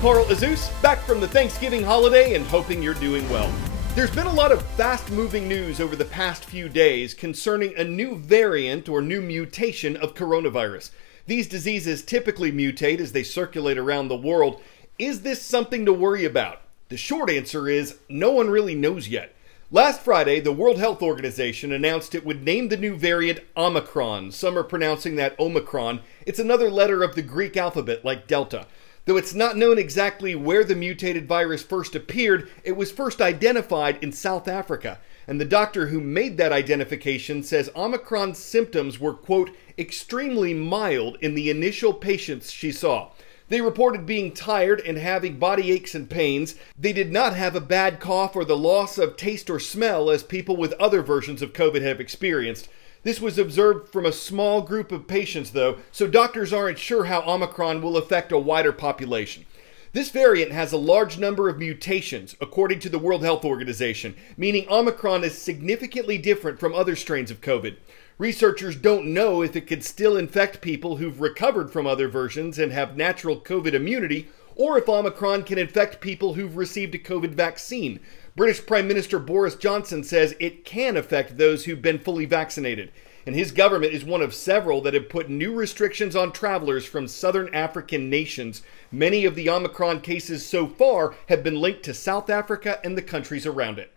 Carl Azus, back from the Thanksgiving holiday and hoping you're doing well. There's been a lot of fast-moving news over the past few days concerning a new variant or new mutation of coronavirus. These diseases typically mutate as they circulate around the world. Is this something to worry about? The short answer is no one really knows yet. Last Friday, the World Health Organization announced it would name the new variant Omicron. Some are pronouncing that Omicron. It's another letter of the Greek alphabet, like Delta. Though it's not known exactly where the mutated virus first appeared, it was first identified in South Africa. And the doctor who made that identification says Omicron's symptoms were, quote, extremely mild in the initial patients she saw. They reported being tired and having body aches and pains. They did not have a bad cough or the loss of taste or smell as people with other versions of COVID have experienced. This was observed from a small group of patients, though, so doctors aren't sure how Omicron will affect a wider population. This variant has a large number of mutations, according to the World Health Organization, meaning Omicron is significantly different from other strains of COVID. Researchers don't know if it could still infect people who've recovered from other versions and have natural COVID immunity, or if Omicron can infect people who've received a COVID vaccine. British Prime Minister Boris Johnson says it can affect those who've been fully vaccinated. And his government is one of several that have put new restrictions on travelers from southern African nations. Many of the Omicron cases so far have been linked to South Africa and the countries around it.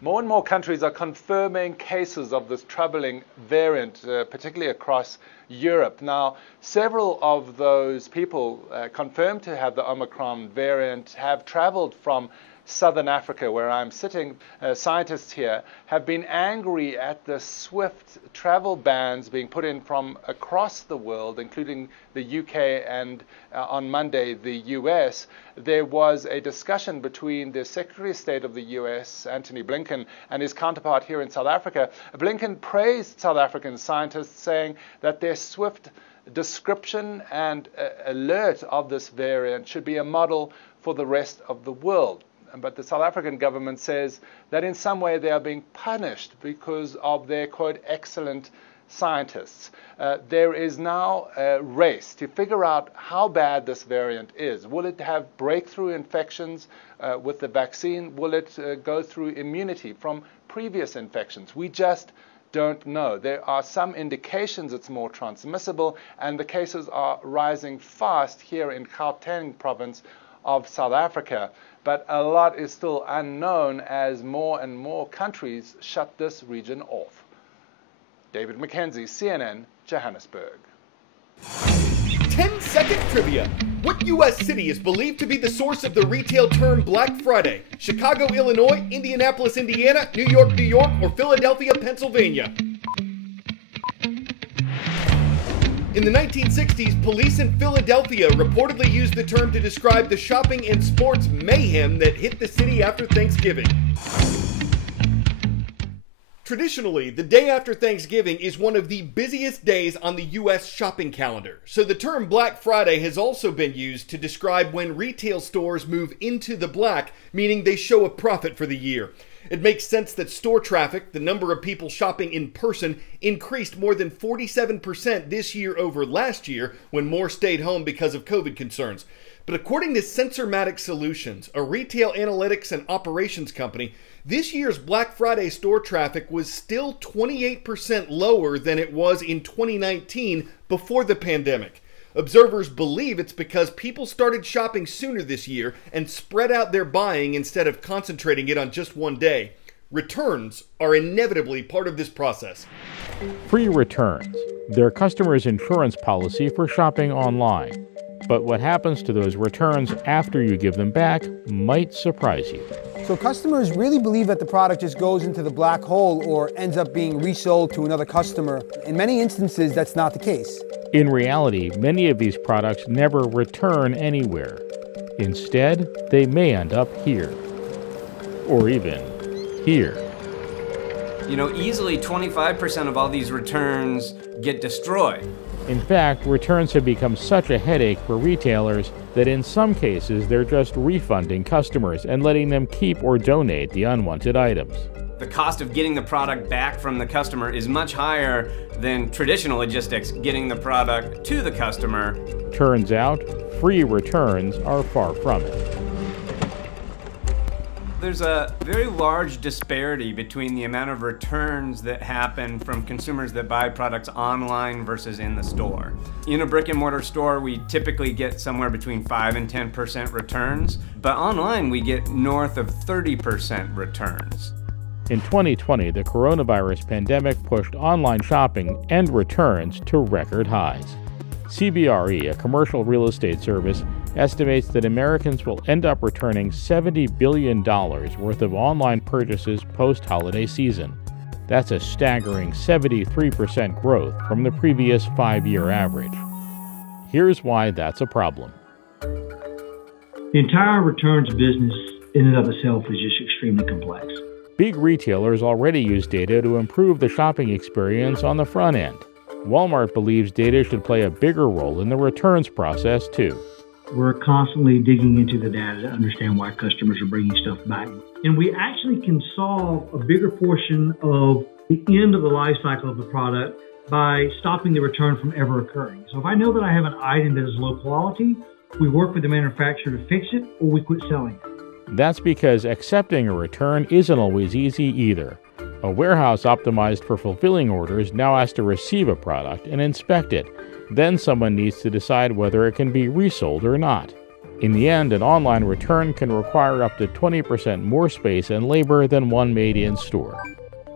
More and more countries are confirming cases of this troubling variant, particularly across Europe. Now, several of those people confirmed to have the Omicron variant have traveled from Southern Africa, where I'm sitting. Scientists here have been angry at the swift travel bans being put in from across the world, including the UK and on Monday, the US. There was a discussion between the Secretary of State of the US, Antony Blinken, and his counterpart here in South Africa. Blinken praised South African scientists, saying that their swift description and alert of this variant should be a model for the rest of the world. But the South African government says that in some way they are being punished because of their, quote, excellent scientists. There is now a race to figure out how bad this variant is. Will it have breakthrough infections with the vaccine? Will it go through immunity from previous infections? We just don't know. There are some indications it's more transmissible, and the cases are rising fast here in Gauteng province of South Africa. But a lot is still unknown as more and more countries shut this region off. David McKenzie, CNN, Johannesburg. 10-second trivia. What U.S. city is believed to be the source of the retail term Black Friday? Chicago, Illinois, Indianapolis, Indiana, New York, or Philadelphia, Pennsylvania? In the 1960s, police in Philadelphia reportedly used the term to describe the shopping and sports mayhem that hit the city after Thanksgiving. Traditionally, the day after Thanksgiving is one of the busiest days on the U.S. shopping calendar, so the term Black Friday has also been used to describe when retail stores move into the black, meaning they show a profit for the year. It makes sense that store traffic, the number of people shopping in person, increased more than 47% this year over last year when more stayed home because of COVID concerns. But according to Sensormatic Solutions, a retail analytics and operations company, this year's Black Friday store traffic was still 28% lower than it was in 2019 before the pandemic. Observers believe it's because people started shopping sooner this year and spread out their buying instead of concentrating it on just one day. Returns are inevitably part of this process. Free returns. They're customers' insurance policy for shopping online. But what happens to those returns after you give them back might surprise you. So customers really believe that the product just goes into the black hole or ends up being resold to another customer. In many instances, that's not the case. In reality, many of these products never return anywhere. Instead, they may end up here. Or even here. You know, easily 25% of all these returns get destroyed. In fact, returns have become such a headache for retailers that in some cases they're just refunding customers and letting them keep or donate the unwanted items. The cost of getting the product back from the customer is much higher than traditional logistics getting the product to the customer. Turns out, free returns are far from it. There's a very large disparity between the amount of returns that happen from consumers that buy products online versus in the store. In a brick and mortar store, we typically get somewhere between 5 and 10% returns, but online we get north of 30% returns. In 2020, the coronavirus pandemic pushed online shopping and returns to record highs. CBRE, a commercial real estate service, estimates that Americans will end up returning $70 billion worth of online purchases post-holiday season. That's a staggering 73% growth from the previous 5-year average. Here's why that's a problem. The entire returns business in and of itself is just extremely complex. Big retailers already use data to improve the shopping experience on the front end. Walmart believes data should play a bigger role in the returns process, too. We're constantly digging into the data to understand why customers are bringing stuff back. And we actually can solve a bigger portion of the end of the life cycle of the product by stopping the return from ever occurring. So if I know that I have an item that is low quality, we work with the manufacturer to fix it or we quit selling it. That's because accepting a return isn't always easy either. A warehouse optimized for fulfilling orders now has to receive a product and inspect it. Then someone needs to decide whether it can be resold or not. In the end, an online return can require up to 20% more space and labor than one made in store.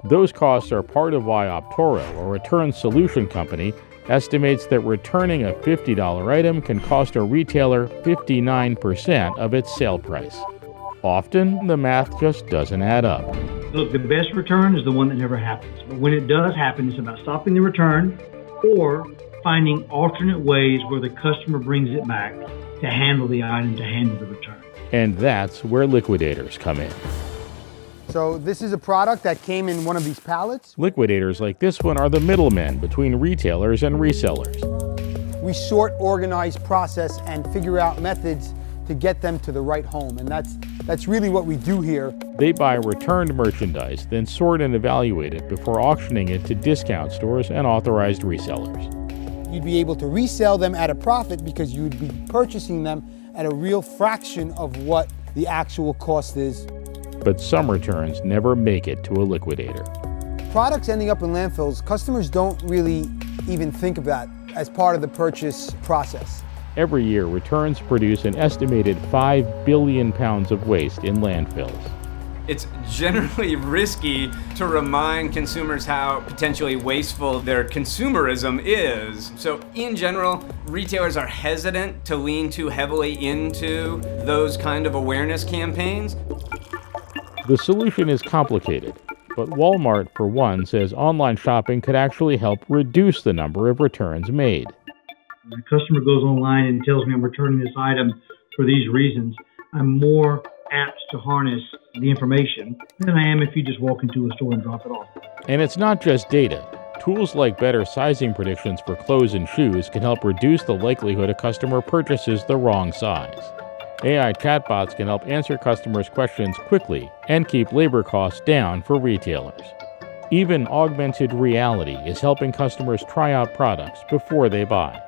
Those costs are part of why Optoro, a return solution company, estimates that returning a $50 item can cost a retailer 59% of its sale price. Often, the math just doesn't add up. Look, the best return is the one that never happens. But when it does happen, it's about stopping the return or finding alternate ways where the customer brings it back to handle the item, to handle the return. And that's where liquidators come in. So this is a product that came in one of these pallets. Liquidators like this one are the middlemen between retailers and resellers. We sort, organize, process, and figure out methods to get them to the right home. And that's really what we do here. They buy returned merchandise, then sort and evaluate it before auctioning it to discount stores and authorized resellers. You'd be able to resell them at a profit because you'd be purchasing them at a real fraction of what the actual cost is. But some returns never make it to a liquidator. Products ending up in landfills, customers don't really even think of that as part of the purchase process. Every year, returns produce an estimated 5 billion pounds of waste in landfills. It's generally risky to remind consumers how potentially wasteful their consumerism is. So in general, retailers are hesitant to lean too heavily into those kind of awareness campaigns. The solution is complicated, but Walmart, for one, says online shopping could actually help reduce the number of returns made. When a customer goes online and tells me I'm returning this item for these reasons, I'm more apt to harness the information than I am if you just walk into a store and drop it off. And it's not just data. Tools like better sizing predictions for clothes and shoes can help reduce the likelihood a customer purchases the wrong size. AI chatbots can help answer customers' questions quickly and keep labor costs down for retailers. Even augmented reality is helping customers try out products before they buy.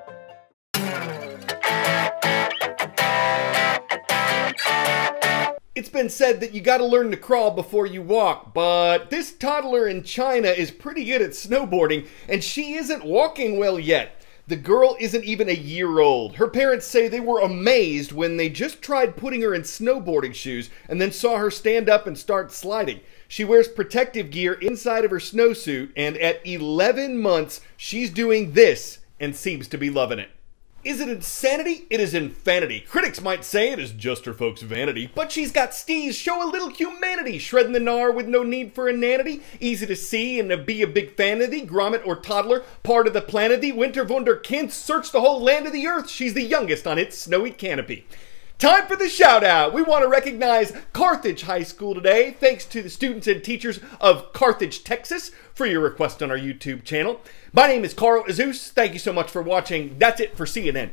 It's been said that you gotta learn to crawl before you walk, but this toddler in China is pretty good at snowboarding, and she isn't walking well yet. The girl isn't even a year old. Her parents say they were amazed when they just tried putting her in snowboarding shoes and then saw her stand up and start sliding. She wears protective gear inside of her snowsuit, and at 11 months, she's doing this and seems to be loving it. Is it insanity? It is infanity. Critics might say it is just her folks' vanity, but she's got steez. Show a little humanity. Shredding the gnar with no need for inanity. Easy to see and to be a big fan of thee. Grommet or toddler, part of the planet thee. Winter wunderkind, search the whole land of the earth. She's the youngest on its snowy canopy. Time for the shout out. We want to recognize Carthage High School today. Thanks to the students and teachers of Carthage, Texas for your request on our YouTube channel. My name is Carl Azus. Thank you so much for watching. That's it for CNN.